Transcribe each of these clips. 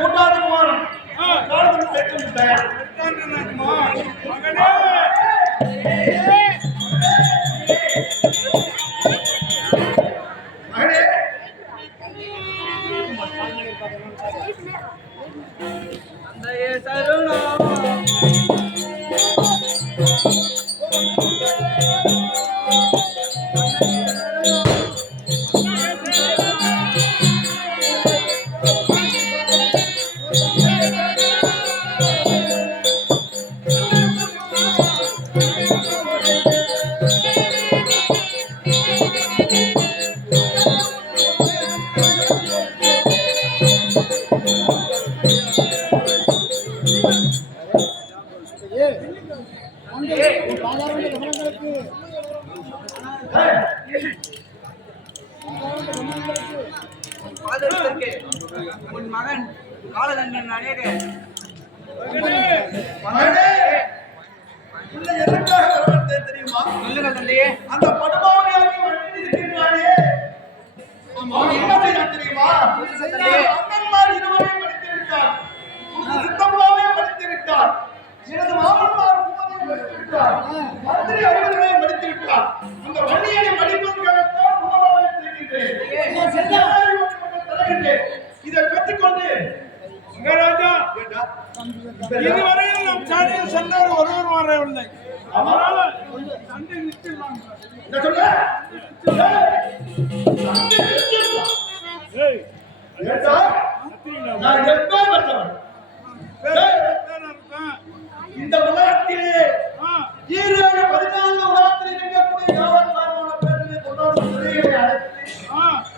மூன்றாவது குமாரன் தயார் உன் மகன் காலதண்டன் அநேக தெரியுமா? சொல்லுங்க தந்தையே. அந்த படுபாவையாக இருக்கின்றானே என்ன செய்தான் தெரியுமா? அண்ணன்மார் இருவரையும் படித்திருக்கார், சித்தம்மாவே படித்திருக்கார், எனது மாமன்மார் படித்திருக்கார், மந்திரி அறிவர்களையும் படித்திருக்கார். இந்த வள்ளியனை படிப்பதற்காகத்தான் உணவாக தருகின்றேன். இதை பெற்றுக்கொண்டு மகாராஜா, இதுவரையில் நம் சாலையில் சென்றவர் ஒருவர் வரவில்லை. அதனால சண்டை நிறுத்திடலாம். இந்த உலகத்திலே 14 உலகத்தில் இருக்கக்கூடிய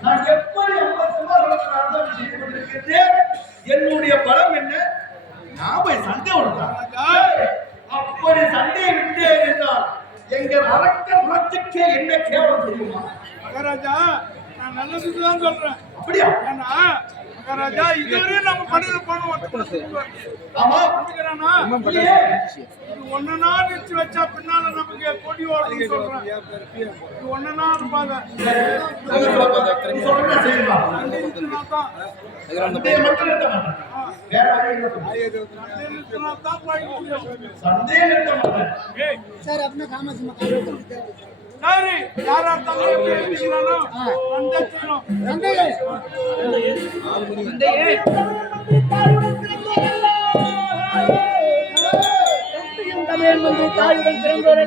நான் எப்படி என்னுடைய பலம் என்ன? நாம சண்டை அப்படி சண்டையை விட்டேன் என்றால் எங்கள் அரக்க குலத்துக்கே என்ன கேவலம் தெரியுமா? மகாராஜா, நான் நல்லதுதான் சொல்றேன். அப்படியா? ஏன்னா மகாராஜா, இதுவரையும் நம்ம பணியில போன ஒன்னா நிறுத்தி வச்சா பின்னால நமக்கு கொடி ஓடுன்னு சொல்றேன். இது ஒன்னா இருப்பாங்க. சரி, யாரா இருந்தாலும் தாயுடன் பிறந்தோர்